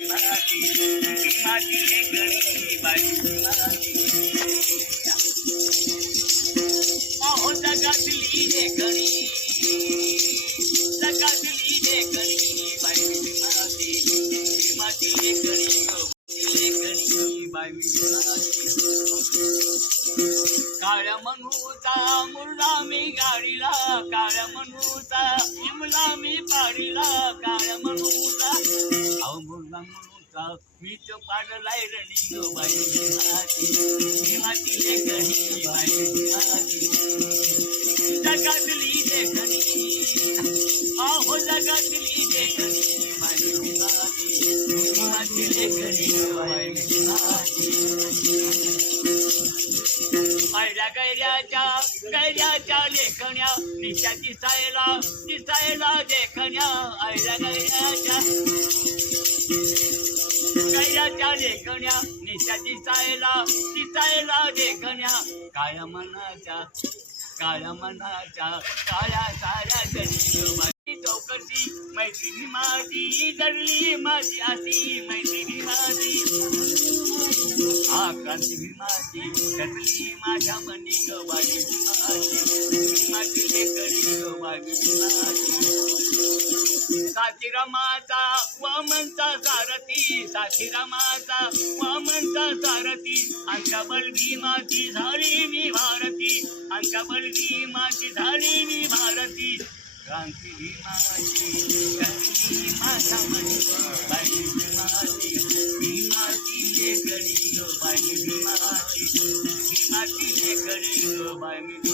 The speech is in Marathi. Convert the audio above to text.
भीमाची भीमाची लेकणी बाई जगातली लेकणी जगातली लेकणी बाई भीमाची भीमाची लेकणी गो लेकणी बाई भीमाची काळ्या मनूचा मुरला मी गाडीला काळ्या मनूचा इमला मी पाडीला काळ्या मनूचा अहो मुरला मनूचा मी तो गो बाई भीमाची भीमाची लेखणी बाई भीमाची जगातली लेखणी अहो जगातली लेखणी बाई भीमाची भीमाची लेखणी बाई भीमाची ऐऱ्या गैऱ्याच्या गैऱ्याच्या लेखण्या. निशा दिसायला दिसायला देखण्या ऐऱ्या गैऱ्याच्या गैऱ्याच्या लेखण्या निशा दिसायला दिसायला देखण्या काळ्या मनाच्या काळ्या मनाच्या काळ्या साऱ्या जरी चौकशी. मैत्रिणी माझी जडली माझी आशी. मैत्रिणी माझी आकाशी माझी जडली माझ्या मनी ग माझी. माझी लेकरी ग माझी. साथीरामाचा वामनचा सारथी साथीरामाचा वामनचा सारथी. आमच्या बलगी माती झाली मी भारती. आमच्या बलगी माती झाली मी भारती. क्रांती ही माती क्रांती माझ्या मनी माती ही मातीचे गडी बाई माती ही मातीचे गडी बाई